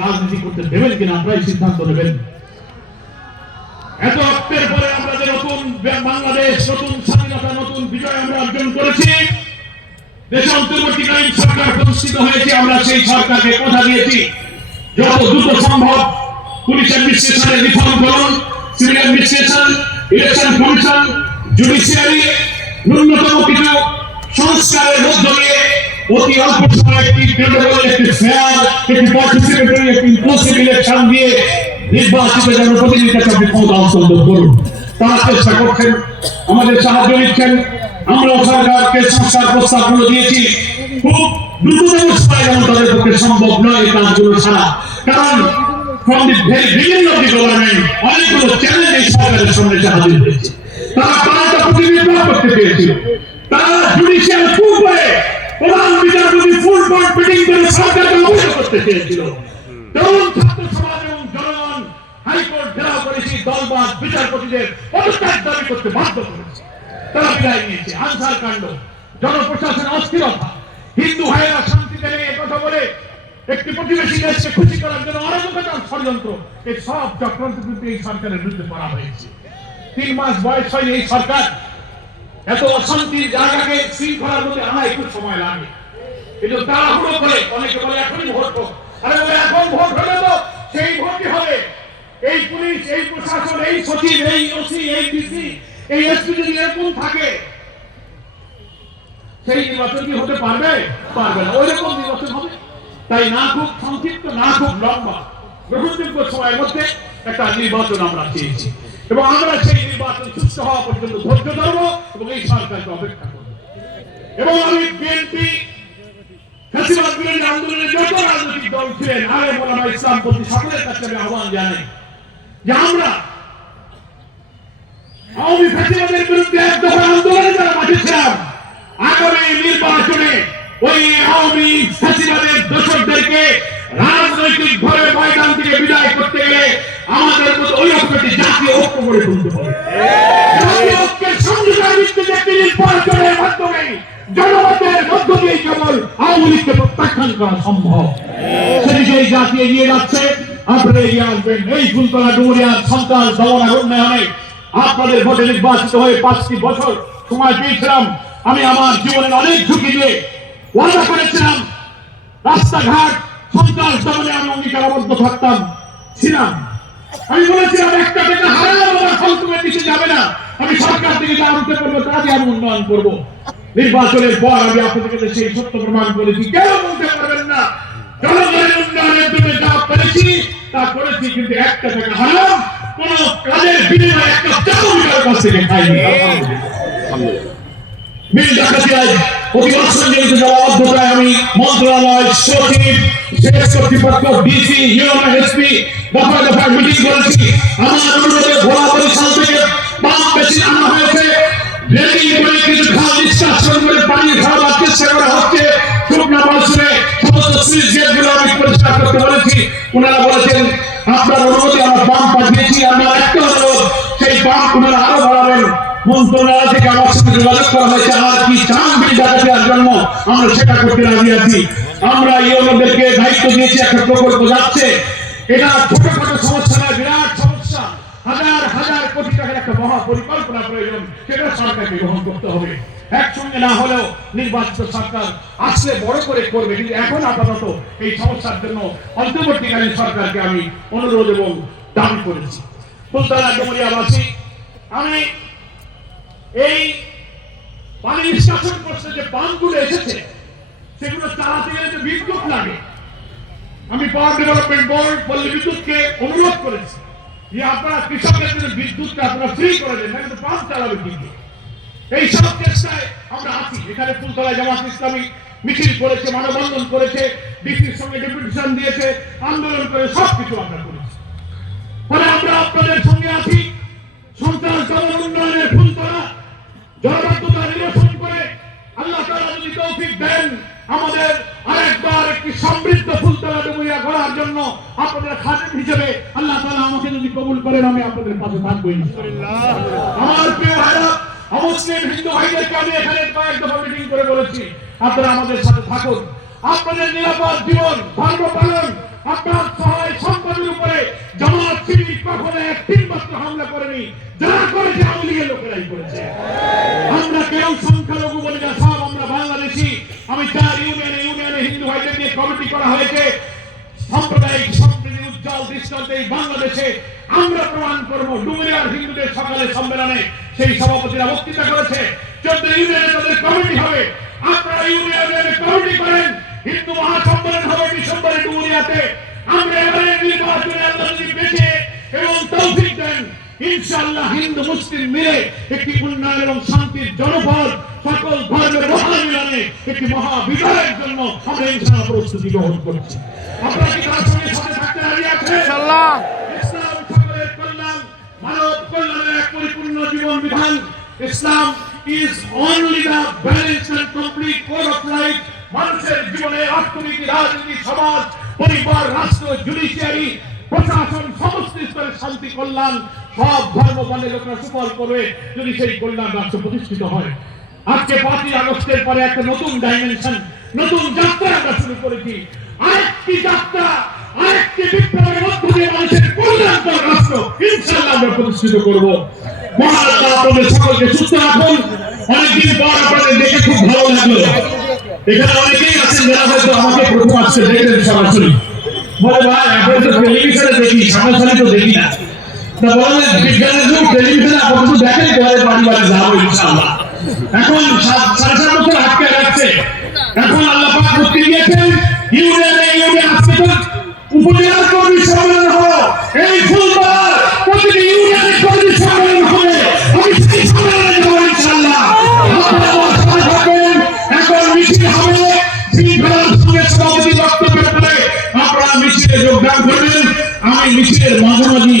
রাজনীতি করতে দেবেন কিনা আপনারাই সিদ্ধান্ত নেবেন। এত রক্তের পরে আমরা যে নতুন বাংলাদেশ, নতুন স্বাধীনতা, নতুন বিজয় আমরা অর্জন করেছি, দেশে অন্তর্বর্তীকালীন সরকার প্রতিষ্ঠিত হয়েছে। আমরা সেই সরকারকে কথা দিয়েছি যত দ্রুত সম্ভব পুলিশ অ্যাডমিনিস্ট্রেশনের রিফর্ম করুন, civil administration, election commission, judiciary, ন্যূনতম কিছু সংস্কারের মধ্য দিয়ে অতি অল্প সময়ে একটি ক্রেডিবল, একটি ফেয়ার, একটি পার্টিসিপেটরি, একটি ইনক্লুসিভ ইলেকশন দিয়ে নির্বাচিত জনপ্রতিনিধিদের সাথে ক্ষমতা হস্তান্তর করুন। তারা চেষ্টা করছেন, আমাদের সাহায্য নিচ্ছেন। আমরা সরকারকে সংস্কার প্রস্তাবগুলো দিয়েছি, খুব দ্রুততম সময়ে যেমন তাদের পক্ষে সম্ভব নয় এই কাজগুলো ছাড়া। কারণ from the very beginning of the government অনেকগুলো চ্যালেঞ্জ এই সরকারের সামনে হাজির হয়েছে। তারা পাল্টা প্রতিনিধিত্ব করতে চেয়েছিল, তারা জুডিশিয়াল কু করে প্রধান বিচারপতি ফুল কোর্ট মিটিং করে সরকারকে অবহিত করতে চেয়েছিল। তরুণ ছাত্র সমাজ এবং জনগণ হাইকোর্ট ঘেরাও করেছি, দলবাদ বিচারপতিদের পদত্যাগ দাবি করতে বাধ্য করেছে। তারা বিদায় নিয়েছে। আনসার কাণ্ড, জনপ্রশাসনের অস্থিরতা, হিন্দু ভাইয়েরা শান্তিতে নেই কথা বলে একটি প্রতিবেশী দেশকে খুশি করার জন্য অরাজকতার ষড়যন্ত্র, এই সব চক্রান্ত কিন্তু এই সরকারের বিরুদ্ধে করা হয়েছে। 3 মাস বয়স হয় এই সরকার, এত অশান্তির জায়গাকে শৃঙ্খলার মধ্যে আনা একটু সময় লাগে। কিন্তু তাড়াহুড়ো করে অনেকে বলে এখনই ভোট হোক, আরে বলে এখন ভোট হলে তো সেই ভোটই হবে। এই পুলিশ, এই প্রশাসন, এই সচিব, এই ওসি, এই ডিসি, এই এসপি যদি এরকম থাকে, সেই নির্বাচন কি হতে পারবে? পারবে না। ওই রকম নির্বাচন হবে। তাই না খুব সংক্ষিপ্ত, না খুব লম্বা, গ্রহণযোগ্য সময়ের মধ্যে একটা নির্বাচন আমরা চেয়েছি এবং আমরা সেই নির্বাচন সুস্থ হওয়া পর্যন্ত ধৈর্য ধরবো এবং এই সরকারকে অপেক্ষা করবো। এবং আমি বিএনপি ফ্যাসিবাদ বিরোধী আন্দোলনের যত রাজনৈতিক দল ছিলেন, আরে মোলামা ইসলামপন্থী সকলের কাছে আমি আহ্বান জানাই যে আমরা আওয়ামী ফ্যাসিবাদের বিরুদ্ধে এক দফা আন্দোলনে যারা মাঠেছিলাম, আগামী নির্বাচনে ওই আওয়ামী ফ্যাসিবাদের দোষকদেরকে রাজনৈতিক ভাবে ময়দান থেকে বিদায় করতে গেলে আমাদের মতো ওই ঐক্যটি জাতীয় ঐক্য গড়ে তুলতে হবে। জাতীয় ঐক্যের সমঝোতার ভিত্তিতে একটি নির্বাচনের মাধ্যমে জনমতের মধ্য দিয়ে কেবল আওয়ামী লীগকে প্রত্যাখ্যান করা সম্ভব। সেদিকে এই জাতি এগিয়ে যাচ্ছে, আপনারা এগিয়ে আসবেন। এই ফুলতলা ডুমুরিয়ার সন্ত্রাস দমন আর উন্নয়নে আপনাদের ভোটে নির্বাচিত হয়ে 5টি বছর সময় পেয়েছিলাম। আমি আমার জীবনের অনেক ঝুঁকি দিয়ে ওয়াদা করেছিলাম, রাস্তাঘাট সন্ত্রাস দমনে আমি অঙ্গীকারবদ্ধ থাকতাম ছিলাম। আমি বলেছিলাম একটা টাকা হারাও আমার ফলতুমের দিকে যাবে না, আমি সরকার থেকে যা আনতে পারবো তা দিয়ে আমি উন্নয়ন করবো। নির্বাচনের পর আমি আপনাদের কাছে সেই সত্য প্রমাণ করেছি। কেউ বলতে পারবেন না জনগণের উন্নয়নের জন্য যা করেছি তা করেছি, কিন্তু একটা টাকা হারাও কোন কাজের বিনিময়ে একটা টাকাও কারো কাছ থেকে খাইনি। মিল ডাকাতিয়ায় অধিবর্ষণজনিত জবাবদ্ধতায় আমি মন্ত্রণালয়, সচিব, শেষ কর্তৃপক্ষ, ডিসি, ইউএনও, এসপি দফায় দফায় মিটিং করেছি। আমার অনুরোধে ভোলা বরিশাল থেকে পাম্প মেশিন আনা হয়েছে, রেলিং করে কিছু খাল নিষ্কাশন করে পানি খাওয়ার চেষ্টা করা হচ্ছে। শুকনা মৌসুমে সমস্ত সুইচ গেটগুলো আমি পরিষ্কার করতে বলেছি। ওনারা বলেছেন আপনার অনুমতি আমরা পাম্প পাঠিয়েছি। আমরা একটা অনুরোধ, সেই পাম্প ওনারা আরো বাড়াবেন। মন্ত্রণালয় থেকে আমার সাথে যোগাযোগ করা হয়েছে, আর কি চান বিল ডাকাতিয়ার জন্য আমরা সেটা করতে রাজি আছি। আমরা ইউএনওদেরকে দায়িত্ব দিয়েছি, একটা প্রকল্প যাচ্ছে। এটা ছোটখাটো সমস্যা নয়, বিরাট সমস্যা। হাজার হাজার কোটি টাকার একটা মহা পরিকল্পনা প্রয়োজন, সেটা সরকারকে গ্রহণ করতে হবে। একসঙ্গে না হলেও নির্বাচিত সরকার আসলে বড় করে করবে, কিন্তু এখন আপাতত এই সমস্যার জন্য অন্তর্বর্তীকালীন সরকারকে আমি অনুরোধ এবং দাবি করেছি। ফুলতলা ডুমুরিয়াবাসী, আমি এই পানি নিষ্কাশন করতে যে পাম্পগুলো এসেছে সেগুলো চালাতে গেলে যে বিদ্যুৎ লাগে। আমি পাওয়ার ডেভেলপমেন্ট বোর্ড, পল্লী বিদ্যুৎকে অনুরোধ করেছি যে আপনারা কৃষকের জন্য বিদ্যুৎটা আপনারা ফ্রি করে দেন, না কিন্তু পাম্প চালাবে কিন্তু। এই সব চেষ্টায় আমরা আছি। এখানে ফুলতলায় জামাত ইসলামী মিছিল করেছে, মানববন্ধন করেছে, ডিসির সঙ্গে ডেপুটেশন দিয়েছে, আন্দোলন করে সবকিছু আমরা করেছি। ফলে আমরা আপনাদের সঙ্গে আছি। সন্ত্রাস দমন উন্নয়নের ফুলতলা জলাবদ্ধতা নিরসন করে আল্লাহ তাআলা যদি তৌফিক দেন, আমাদের আরেকবার একটি সমৃদ্ধ ফুলতলা ডুমুরিয়া গড়ার জন্য আপনাদের খাদেম হিসেবে আল্লাহ তাআলা আমাকে যদি কবুল করেন, আমি আপনাদের পাশে থাকবো ইনশাআল্লাহ। আমার প্রিয় ভাইরা, অমুসলিম হিন্দু ভাইদেরকে আমি এখানে কয়েক দফা মিটিং করে বলেছি, আপনারা আমাদের সাথে থাকুন। আপনাদের নিরাপদ জীবন, ধর্ম পালন আপনার সহায় সম্পদের উপরে জামাত শিবির কখনো একদিন মাত্র হামলা করেনি, যারা করেছে আওয়ামী লীগের লোকেরাই করেছে। আমরা কেউ সংখ্যালঘু বলি না, সব আমরা বাংলাদেশি। আমি 4 ইউনিয়নে হিন্দু ভাইদের নিয়ে কমিটি করা হয়েছে। সাম্প্রদায়িক সম্প্রীতি উজ্জ্বল দৃষ্টান্তে এই বাংলাদেশে আমরা প্রমাণ করবো। ডুমুরিয়ার হিন্দুদের সকালে সম্মেলনে সেই সভাপতিরা বক্তৃতা করেছে, 14 ইউনিয়নে তাদের কমিটি হবে। আপনারা ইউনিয়নে কমিটি করেন, হিন্দু মহাসম্মেলন হবে ডিসেম্বরে ডুমুরিয়াতে। আমরা এবারে নির্বাচনে আল্লাহ যদি বেঁচে এবং তৌফিক দেন, ইনশাআল্লাহ হিন্দু মুসলিম মিলে একটি উন্নয়ন এবং শান্তির জনপদ, সকল ধর্মের মহামিলনে একটি মহা বিজয়ের জন্য আমরা ইনশাআল্লাহ প্রস্তুতি গ্রহণ করছি। আপনারা কি তার সঙ্গে সাথে থাকতে রাজি আছেন? ইনশাআল্লাহ। ইসলাম সকলের কল্যাণ, মানব কল্যাণের এক পরিপূর্ণ জীবন বিধান। ইসলাম is only the balanced and complete code of life. মানুষের জীবনে অর্থনীতি, রাজনীতি, সমাজ, পরিবার, রাষ্ট্র, জুডিশিয়ারি, প্রশাসন, সমস্ত স্তরের শান্তি কল্যাণ সব ধর্ম বর্ণের লোকরা সুফল করবে যদি সেই কল্যাণ রাষ্ট্র প্রতিষ্ঠিত হয়। আজকে 5ই আগস্টের পরে একটা নতুন ডাইমেনশন, নতুন যাত্রা আমরা শুরু করেছি। আরেকটি যাত্রা, আরেকটি বিপ্লবের মধ্য দিয়ে মানুষের কল্যাণকর রাষ্ট্র ইনশাআল্লাহ আমরা প্রতিষ্ঠিত করব। মহান আল্লাহ আপনাদের সকলকে সুস্থ রাখুন। অনেকদিন পর আপনাদের দেখে খুব ভালো লাগলো। এখানে অনেকেই আছেন যারা হয়তো আমাকে প্রথম আসছে দেখেন সরাসরি, বলে ভাই এখন তো টেলিভিশনে দেখি, সরাসরি তো দেখি না। তা বলে বিজ্ঞানের যুগ, টেলিভিশনে আপাতত দেখেন, ঘরে বাড়ি বাড়ি যাবো ইনশাআল্লাহ। এখন 7.5 বছর আটকে রাখছে। এখন আল্লাহ পাক মুক্তি দিয়েছেন, ইউনিয়নে আজকে তো উপজেলার কর্মী সম্মেলন হলো। এই ফুলবার প্রতিটি ইউনিয়নের কর্মী সম্মেলন হবে। আমি সেই সম্মেলনে যাবো ইনশাআল্লাহ। আপনারা আমার সাথে থাকবেন। এখন মিছিল হবে, শৃঙ্খলার সঙ্গে সভাপতি বক্তব্যের পরে আপনারা মিছিলে যোগদান করবেন। আমি মিছিলের মাঝামাঝি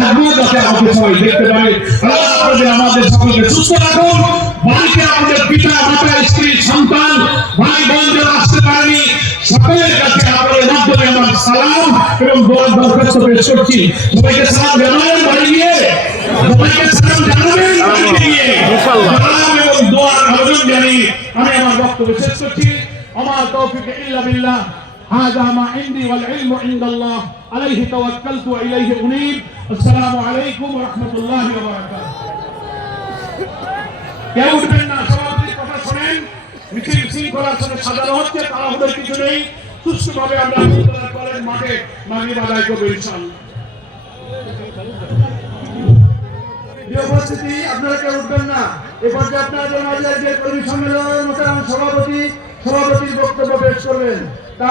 থাকবো যাতে আমাকে সবাই দেখতে পারে। আল্লাহ আপনাদের আমাদের সকলকে সুস্থ রাখুন। বাড়িতে আমাদের পিতা মাতা, স্ত্রী, সন্তান, ভাই বোন যারা আসতে পারেনি সকলের কাছে আপনাদের মাধ্যমে আমার সালাম এবং দোয়া দরখাস্ত পেশ করছি। সবাইকে সালাম জানাবেন বাড়ি গিয়ে, সবাইকে সালাম জানাবেন বাড়িতে গিয়ে। সালাম এবং দোয়ার আয়োজন জানিয়ে আমি আমার বক্তব্য শেষ করছি। আমার তৌফিক ইল্লা বিল্লাহ। هذا ما عندي والعلم عند الله عليه توكلت وإليه أنيب السلام عليكم ورحمة الله وبركاته কেউ উঠবেন না, সভাপতির কথা শোনেন। মিছিল শৃঙ্খলার সাথে সাজানো হচ্ছে, তাড়াহুড়োর কিছু নেই। সুষ্ঠুভাবে আমরা কলেজ মাঠে মাগরিব আদায় করবো ইনশাআল্লাহ। উপস্থিতি আপনারা কেউ উঠবেন না। এ পর্যায়ে আপনারা কর্মী সম্মেলনের সভাপতির বক্তব্য পেশ করবেন।